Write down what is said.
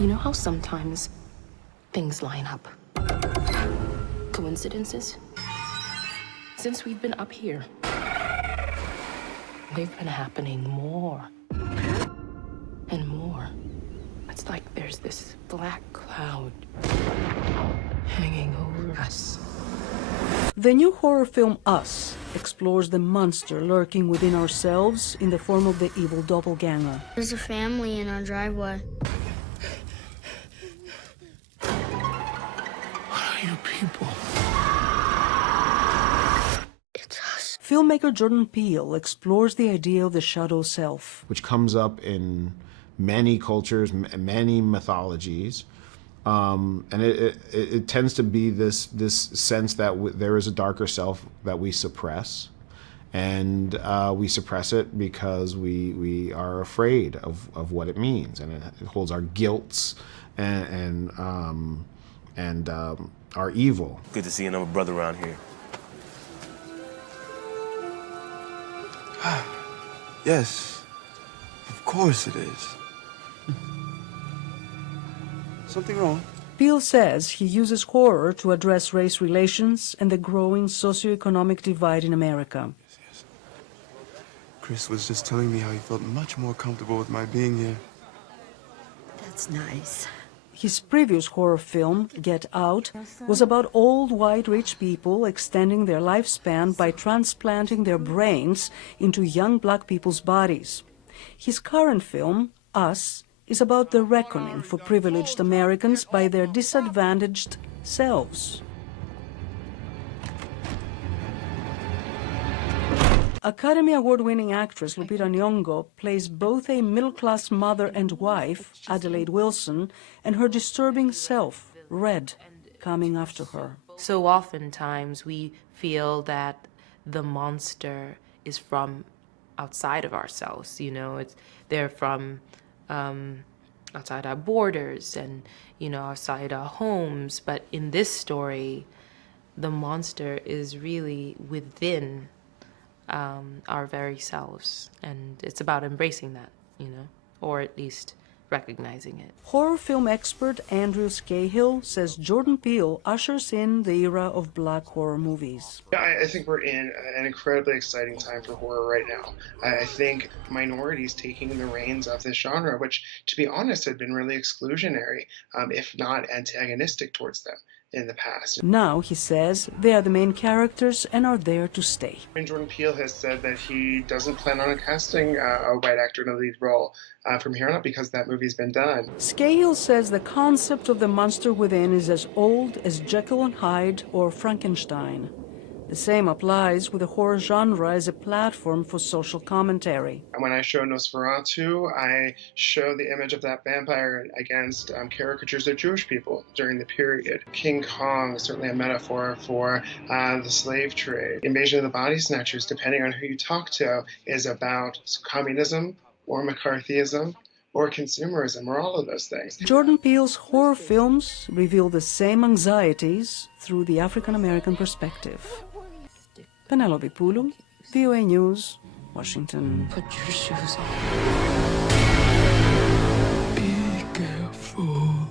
You know how sometimes things line up? Coincidences? Since we've been up here, they've been happening more and more. It's like there's this black cloud hanging over us. The new horror film Us explores the monster lurking within ourselves in the form of the evil doppelganger. There's a family in our driveway. What are you people? It's us. Filmmaker Jordan Peele explores the idea of the shadow self. Which comes up in many cultures, many mythologies. And it tends to be this sense that there is a darker self that we suppress, and we suppress it because we are afraid of what it means, and it holds our guilts and our evil. Good to see another brother around here. Yes, of course it is. Something wrong? Peele says he uses horror to address race relations and the growing socioeconomic divide in America. Yes. Chris was just telling me how he felt much more comfortable with my being here. That's nice. His previous horror film, Get Out, was about old white rich people extending their lifespan by transplanting their brains into young black people's bodies. His current film, Us, is about the reckoning for privileged Americans by their disadvantaged selves. Academy Award-winning actress Lupita Nyong'o plays both a middle-class mother and wife, Adelaide Wilson, and her disturbing self, Red, coming after her. So oftentimes we feel that the monster is from outside of ourselves, you know, they're from outside our borders and, you know, outside our homes. But in this story, the monster is really within our very selves. And it's about embracing that, you know, or at least recognizing it. Horror film expert Andrew Scahill says Jordan Peele ushers in the era of black horror movies. I think we're in an incredibly exciting time for horror right now. I think minorities taking the reins of this genre, which, to be honest, had been really exclusionary, if not antagonistic towards them in the past. Now, he says, they are the main characters and are there to stay. And Jordan Peele has said that he doesn't plan on casting a white actor in the lead role from here on out because that movie's been done. Scahill says the concept of the monster within is as old as Jekyll and Hyde or Frankenstein. The same applies with the horror genre as a platform for social commentary. When I show Nosferatu, I show the image of that vampire against caricatures of Jewish people during the period. King Kong, certainly a metaphor for the slave trade. Invasion of the Body Snatchers, depending on who you talk to, is about communism or McCarthyism or consumerism, or all of those things. Jordan Peele's horror films reveal the same anxieties through the African-American perspective. Penelope Pulu, VOA News, Washington. Put your shoes on. Be careful.